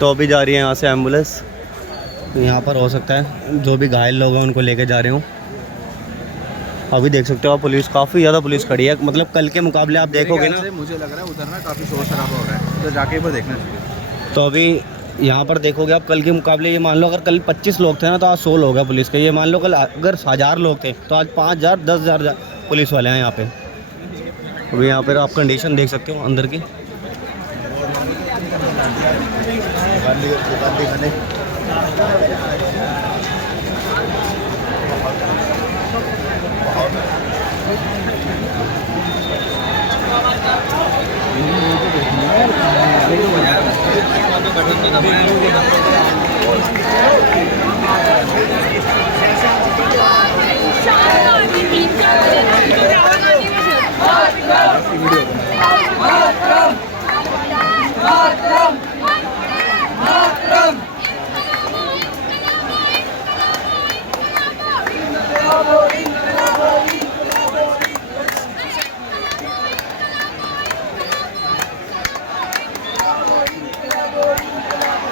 तो अभी जा रही है यहाँ से एम्बुलेंस। यहाँ पर हो सकता है जो भी घायल लोग हैं उनको लेके जा रहे हूँ। अभी देख सकते हो आप पुलिस, काफ़ी ज़्यादा पुलिस खड़ी है। मतलब कल के मुकाबले आप देखोगे ना, मुझे लग रहा है उधर ना काफ़ी शोर शराबा हो रहा है, तो जाके एक बार देखना चाहिए। तो अभी यहाँ पर देखोगे आप कल के मुकाबले, ये मान लो अगर कल 25 लोग थे ना तो आज 100 लोग हैं पुलिस के। ये मान लो कल अगर 1000 लोग थे तो आज 5000 10,000 पुलिस वाले हैं यहाँ पे। अभी यहाँ पर आप कंडीशन देख सकते हो अंदर की।